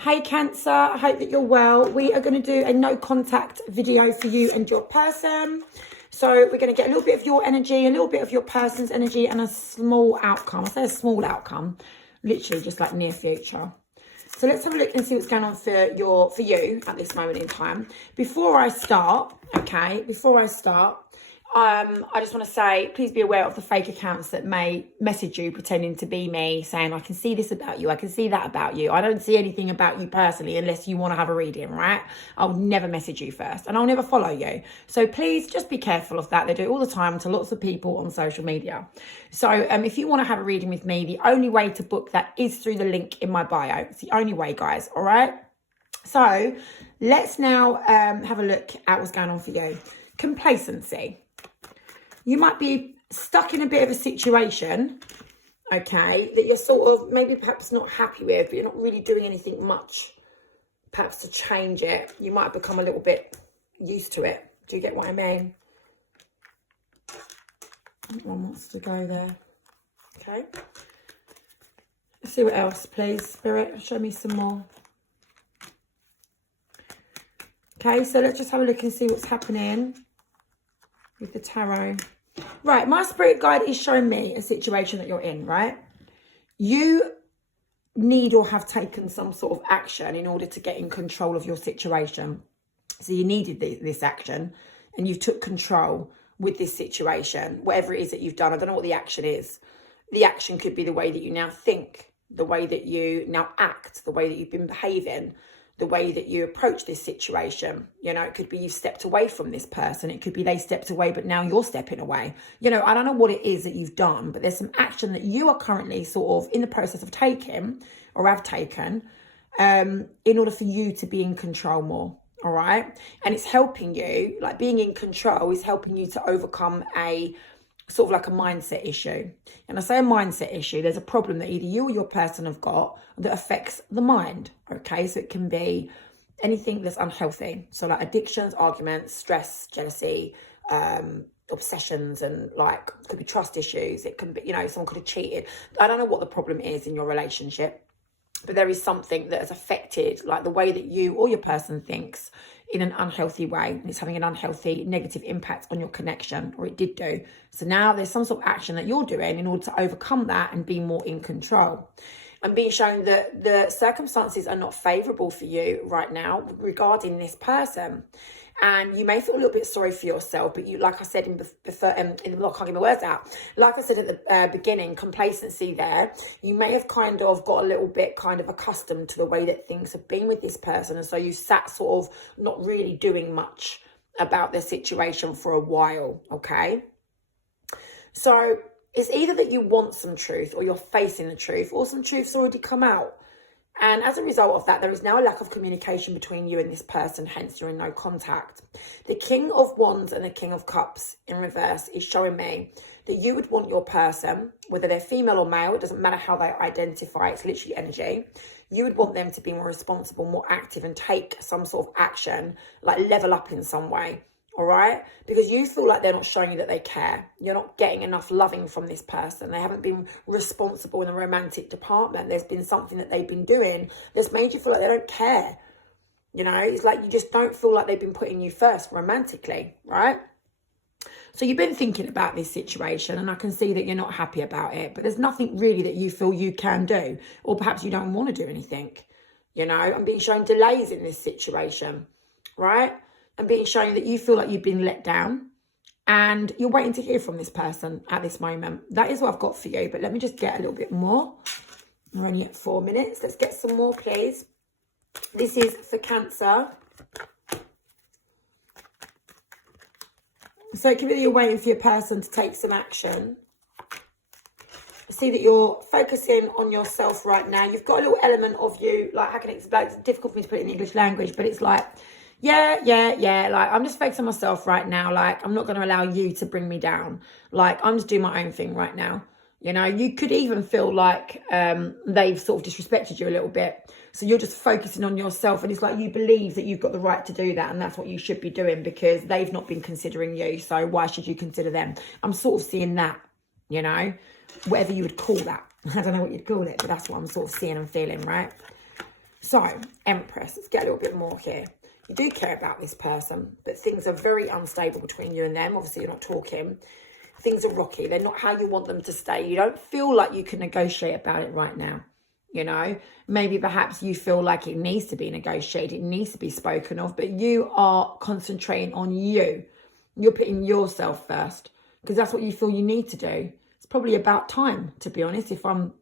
Hey Cancer, I hope that you're well. We are going to do a no contact video for you and your person. So we're going to get a little bit of your energy, a little bit of your person's energy, and a small outcome. I say a small outcome, literally just like near future. So let's have a look and see what's going on for you at this moment in time. Before I start, I just want to say, please be aware of the fake accounts that may message you pretending to be me, saying, I can see this about you, I can see that about you. I don't see anything about you personally unless you want to have a reading, right? I'll never message you first and I'll never follow you. So please just be careful of that. They do it all the time to lots of people on social media. So if you want to have a reading with me, the only way to book that is through the link in my bio. It's the only way, guys, all right? So let's now have a look at what's going on for you. Complacency. You might be stuck in a bit of a situation, okay, that you're sort of maybe perhaps not happy with, but you're not really doing anything much, perhaps to change it. You might become a little bit used to it. Do you get what I mean? One wants to go there. Okay. Let's see what else, please. Spirit, show me some more. Okay, so let's just have a look and see what's happening with the tarot. Right, my spirit guide is showing me a situation that you're in, right? You need or have taken some sort of action in order to get in control of your situation. So you needed this action and you've took control with this situation, whatever it is that you've done. I don't know what the action is. The action could be the way that you now think, the way that you now act, the way that you've been behaving, the way that you approach this situation. You know, it could be you've stepped away from this person. It could be they stepped away, but now you're stepping away. You know, I don't know what it is that you've done, but there's some action that you are currently sort of in the process of taking or have taken in order for you to be in control more. All right. And it's helping you, like being in control is helping you to overcome a sort of like a mindset issue. And I say a mindset issue, there's a problem that either you or your person have got that affects the mind. Okay, so it can be anything that's unhealthy. So like addictions, arguments, stress, jealousy, obsessions, and like it could be trust issues. It can be, you know, someone could have cheated. I don't know what the problem is in your relationship, but there is something that has affected like the way that you or your person thinks in an unhealthy way. And it's having an unhealthy negative impact on your connection, or it did do. So now there's some sort of action that you're doing in order to overcome that and be more in control. I'm being shown that the circumstances are not favourable for you right now regarding this person. And you may feel a little bit sorry for yourself, but you, like I said in the block, I can't get my words out. Like I said at the beginning, complacency there. You may have kind of got a little bit kind of accustomed to the way that things have been with this person. And so you sat sort of not really doing much about the situation for a while, okay? So it's either that you want some truth or you're facing the truth, or some truth's already come out. And as a result of that, there is now a lack of communication between you and this person, hence you're in no contact. The King of Wands and the King of Cups in reverse is showing me that you would want your person, whether they're female or male, it doesn't matter how they identify, it's literally energy. You would want them to be more responsible, more active, and take some sort of action, like level up in some way. All right, because you feel like they're not showing you that they care. You're not getting enough loving from this person. They haven't been responsible in the romantic department. There's been something that they've been doing that's made you feel like they don't care. You know, it's like you just don't feel like they've been putting you first romantically, right? So you've been thinking about this situation, and I can see that you're not happy about it, but there's nothing really that you feel you can do, or perhaps you don't want to do anything. You know, I'm being shown delays in this situation, right? And being shown that you feel like you've been let down and you're waiting to hear from this person at this moment. That is what I've got for you, but let me just get a little bit more. We're only at 4 minutes. Let's get some more, please. This is for Cancer. So it could be that you're waiting for your person to take some action. I see that you're focusing on yourself right now. You've got a little element of you, like, how can I explain? It's difficult for me to put it in English language, but it's like, yeah, like, I'm just focusing on myself right now. Like, I'm not going to allow you to bring me down. Like, I'm just doing my own thing right now. You know, you could even feel like they've sort of disrespected you a little bit. So you're just focusing on yourself, and it's like you believe that you've got the right to do that, and that's what you should be doing because they've not been considering you. So why should you consider them? I'm sort of seeing that, you know, whatever you would call that. I don't know what you'd call it, but that's what I'm sort of seeing and feeling, right? So, Empress, let's get a little bit more here. You do care about this person, but things are very unstable between you and them. Obviously, you're not talking. Things are rocky. They're not how you want them to stay. You don't feel like you can negotiate about it right now. You know, maybe perhaps you feel like it needs to be negotiated, it needs to be spoken of, but you are concentrating on you. You're putting yourself first because that's what you feel you need to do. It's probably about time, to be honest, if I'm,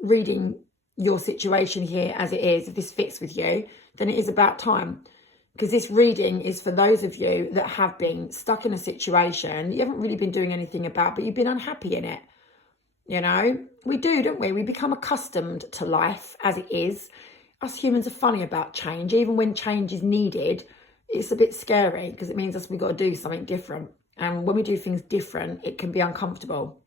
reading your situation here as it is, if this fits with you, then it is about time. Because this reading is for those of you that have been stuck in a situation that you haven't really been doing anything about, but you've been unhappy in it. We do, don't we? We become accustomed to life as it is. Us humans are funny about change. Even when change is needed, it's a bit scary because it means we've got to do something different. And when we do things different, it can be uncomfortable.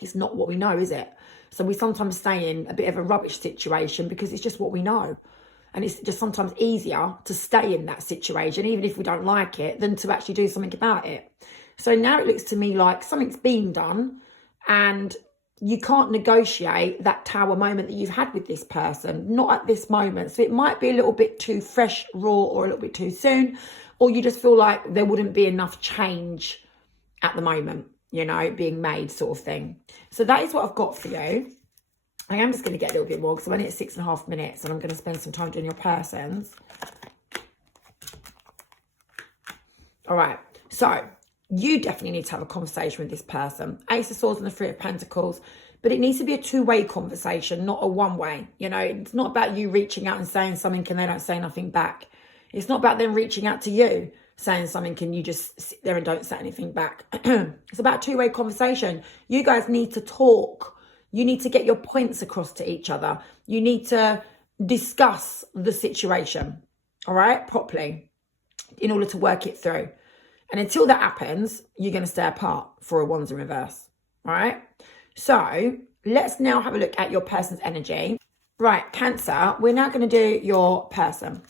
It's not what we know, is it? So we sometimes stay in a bit of a rubbish situation because it's just what we know. And it's just sometimes easier to stay in that situation, even if we don't like it, than to actually do something about it. So now it looks to me like something's been done and you can't negotiate that tower moment that you've had with this person, not at this moment. So it might be a little bit too fresh, raw, or a little bit too soon, or you just feel like there wouldn't be enough change at the moment, being made sort of thing. So that is what I've got for you. I am just going to get a little bit more because I'm only at 6.5 minutes and I'm going to spend some time doing your persons. All right, so you definitely need to have a conversation with this person. Ace of Swords and the Three of Pentacles, but it needs to be a two-way conversation, not a one-way. It's not about you reaching out and saying something and they don't say nothing back. It's not about them reaching out to you, saying something and you just sit there and don't say anything back. It's about a two-way conversation. You guys need to talk. You need to get your points across to each other. You need to discuss the situation, all right, properly, in order to work it through. And until that happens, you're going to stay apart for a Wands in reverse. All right. So let's now have a look at your person's energy. Right. Cancer. We're now going to do your person.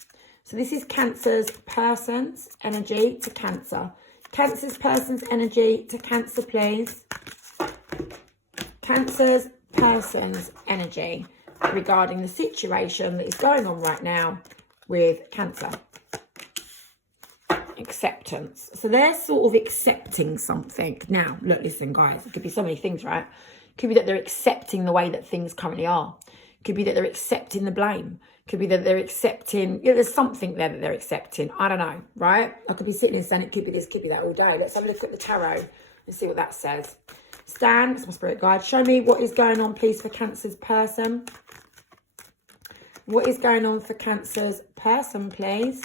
So this is Cancer's person's energy to Cancer. Cancer's person's energy to Cancer, please. Cancer's person's energy regarding the situation that is going on right now with Cancer. Acceptance. So they're sort of accepting something. Now, look, listen, guys, it could be so many things, right? It could be that they're accepting the way that things currently are. It could be that they're accepting the blame. It could be that they're accepting, there's something there that they're accepting. I don't know, right? I could be sitting and saying it could be this, could be that all day. Let's have a look at the tarot and see what that says. Stan, it's my spirit guide. Show me what is going on, please, for Cancer's person. What is going on for Cancer's person, please?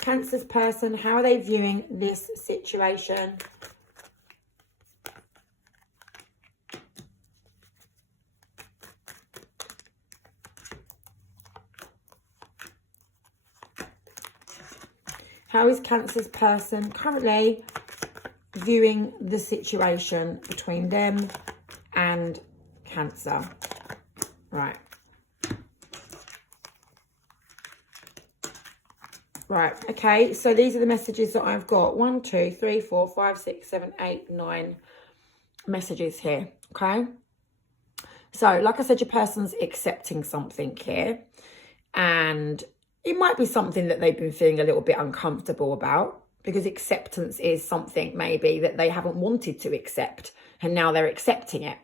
Cancer's person, how are they viewing this situation? How is Cancer's person currently viewing the situation between them and Cancer? Right. Right, okay, so these are the messages that I've got. 1, 2, 3, 4, 5, 6, 7, 8, 9 messages here, okay? So, like I said, your person's accepting something here. And it might be something that they've been feeling a little bit uncomfortable about, because acceptance is something maybe that they haven't wanted to accept, and now they're accepting it.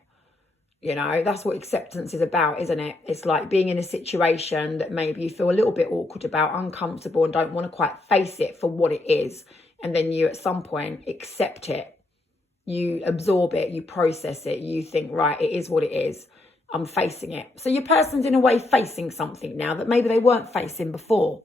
That's what acceptance is about, isn't it? It's like being in a situation that maybe you feel a little bit awkward about, uncomfortable, and don't want to quite face it for what it is. And then you, at some point, accept it. You absorb it, you process it, you think, right, it is what it is. I'm facing it. So your person's in a way facing something now that maybe they weren't facing before.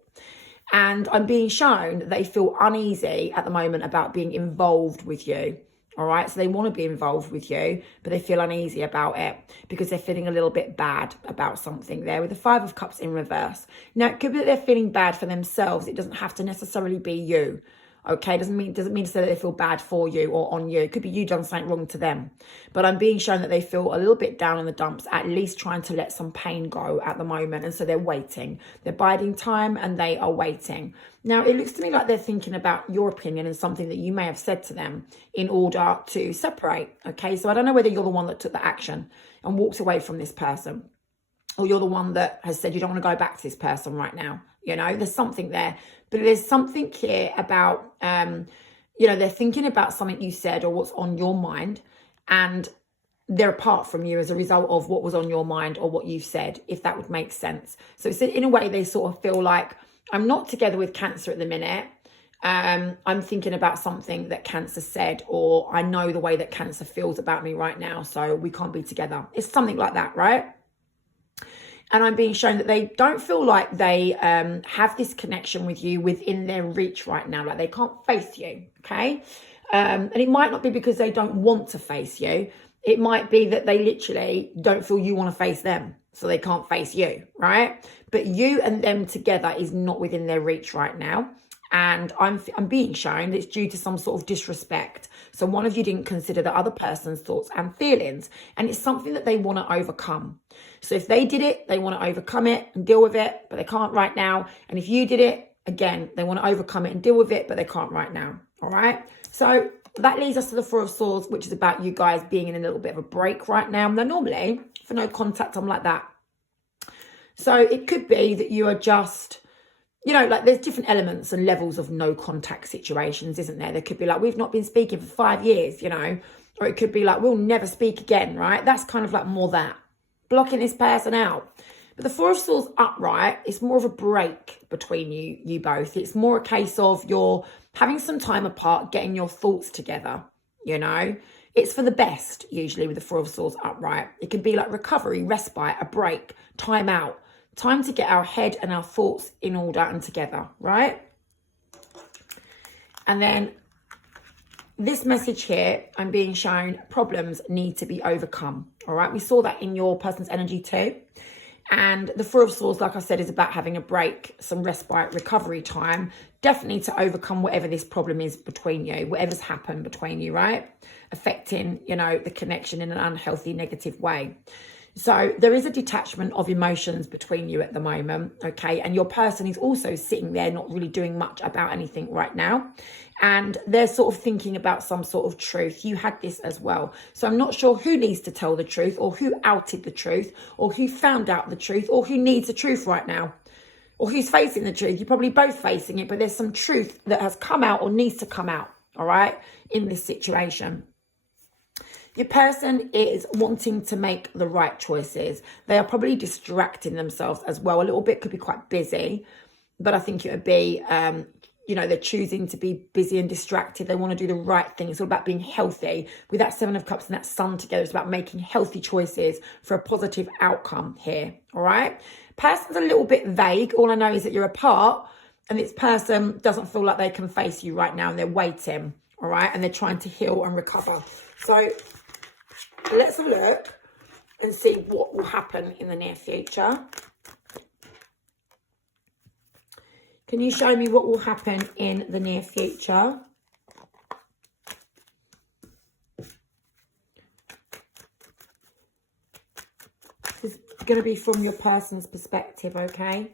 And I'm being shown that they feel uneasy at the moment about being involved with you. All right, so they want to be involved with you, but they feel uneasy about it because they're feeling a little bit bad about something there with the Five of Cups in reverse. Now, it could be that they're feeling bad for themselves. It doesn't have to necessarily be you. Okay, doesn't mean to say that they feel bad for you or on you. It could be you done something wrong to them. But I'm being shown that they feel a little bit down in the dumps, at least trying to let some pain go at the moment. And so they're waiting. They're biding time and they are waiting. Now, it looks to me like they're thinking about your opinion and something that you may have said to them in order to separate. Okay, so I don't know whether you're the one that took the action and walked away from this person. or you're the one that has said you don't want to go back to this person right now. You know, there's something there, but there's something here about, you know, they're thinking about something you said or what's on your mind, and they're apart from you as a result of what was on your mind or what you've said, if that would make sense. So it's in a way they sort of feel like, I'm not together with Cancer at the minute. I'm thinking about something that Cancer said, or I know the way that Cancer feels about me right now, so we can't be together. It's something like that, right? And I'm being shown that they don't feel like they have this connection with you within their reach right now. Like they can't face you, okay? And it might not be because they don't want to face you. It might be that they literally don't feel you want to face them, so they can't face you, right? But you and them together is not within their reach right now. And I'm being shown that it's due to some sort of disrespect. So one of you didn't consider the other person's thoughts and feelings. And it's something that they want to overcome. So if they did it, they want to overcome it and deal with it, but they can't right now. And if you did it, again, they want to overcome it and deal with it, but they can't right now. All right? So that leads us to the Four of Swords, which is about you guys being in a little bit of a break right now. Now, normally, for no contact, I'm like that. So it could be that you are just, you know, like there's different elements and levels of no contact situations, isn't there? There could be like, we've not been speaking for 5 years, you know, or it could be like, we'll never speak again, right? That's kind of like more that, blocking this person out. But the Four of Swords upright, it's more of a break between you both. It's more a case of you're having some time apart, getting your thoughts together, you know. It's for the best, usually, with the Four of Swords upright. It can be like recovery, respite, a break, time out. Time to get our head and our thoughts in order and together, right? And then this message here, I'm being shown problems need to be overcome, all right? We saw that in your person's energy too. And the Four of Swords, like I said, is about having a break, some respite, recovery time, definitely to overcome whatever this problem is between you, whatever's happened between you, right? Affecting, you know, the connection in an unhealthy, negative way. So there is a detachment of emotions between you at the moment, okay? And your person is also sitting there not really doing much about anything right now. And they're sort of thinking about some sort of truth. You had this as well. So I'm not sure who needs to tell the truth, or who outed the truth, or who found out the truth, or who needs the truth right now, or who's facing the truth. You're probably both facing it, but there's some truth that has come out or needs to come out, all right, in this situation. Your person is wanting to make the right choices. They are probably distracting themselves as well. A little bit, could be quite busy, but I think it would be, you know, they're choosing to be busy and distracted. They want to do the right thing. It's all about being healthy. With that Seven of Cups and that Sun together, it's about making healthy choices for a positive outcome here, all right? Person's a little bit vague. All I know is that you're apart, and this person doesn't feel like they can face you right now, and they're waiting, all right? And they're trying to heal and recover. So let's have a look and see what will happen in the near future. Can you show me what will happen in the near future? This is going to be from your person's perspective, okay?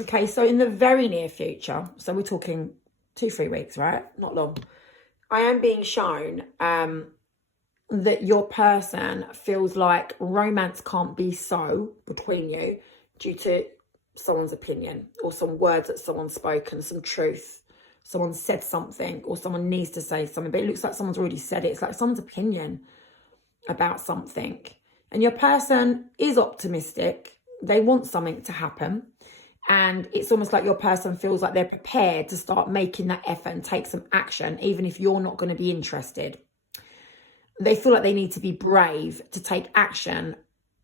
Okay, so in the very near future, so we're talking 2-3 weeks, right? Not long. I am being shown that your person feels like romance can't be so between you due to someone's opinion, or some words that someone's spoken, some truth. Someone said something, or someone needs to say something, but it looks like someone's already said it. It's like someone's opinion about something. And your person is optimistic. They want something to happen. And it's almost like your person feels like they're prepared to start making that effort and take some action, even if you're not going to be interested. They feel like they need to be brave to take action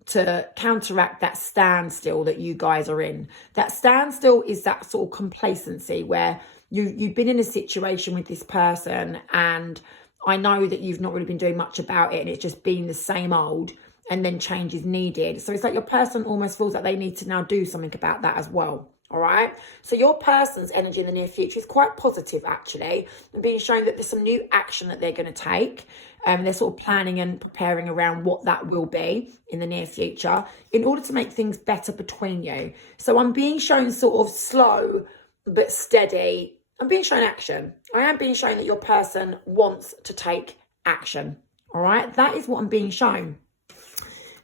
to counteract that standstill that you guys are in. That standstill is that sort of complacency where you've been in a situation with this person, and I know that you've not really been doing much about it, and it's just been the same old, and then change is needed. So it's like your person almost feels like they need to now do something about that as well, All right. So your person's energy in the near future is quite positive, actually. I'm being shown that there's some new action that they're going to take. They're sort of planning and preparing around what that will be in the near future in order to make things better between you. So I'm being shown sort of slow but steady. I'm being shown action. I am being shown that your person wants to take action. All right. That is what I'm being shown.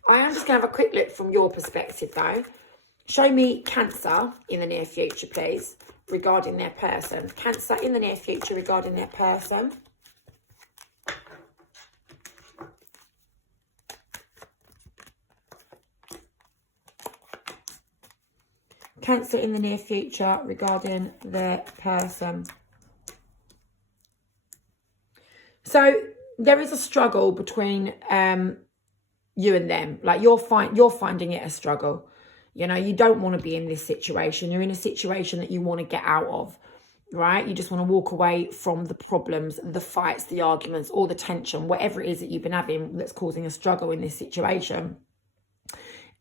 I am just going to have a quick look from your perspective, though. Show me Cancer in the near future, please, regarding their person. Cancer in the near future regarding their person. Cancer in the near future regarding their person. So there is a struggle between you and them. Like you're finding it a struggle. You know, you don't want to be in this situation. You're in a situation that you want to get out of, right? You just want to walk away from the problems, the fights, the arguments, all the tension, whatever it is that you've been having that's causing a struggle in this situation.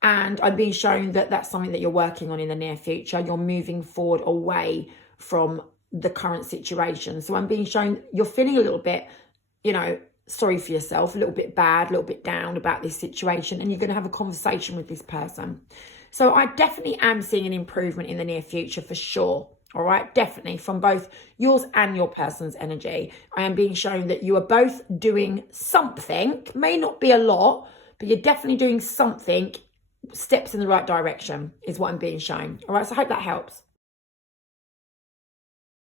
And I'm being shown that that's something that you're working on in the near future. You're moving forward away from the current situation. So I'm being shown you're feeling a little bit, you know, sorry for yourself, a little bit bad, a little bit down about this situation. And you're going to have a conversation with this person. So I definitely am seeing an improvement in the near future for sure. All right, definitely from both yours and your person's energy. I am being shown that you are both doing something, may not be a lot, but you're definitely doing something, steps in the right direction is what I'm being shown. All right, so I hope that helps.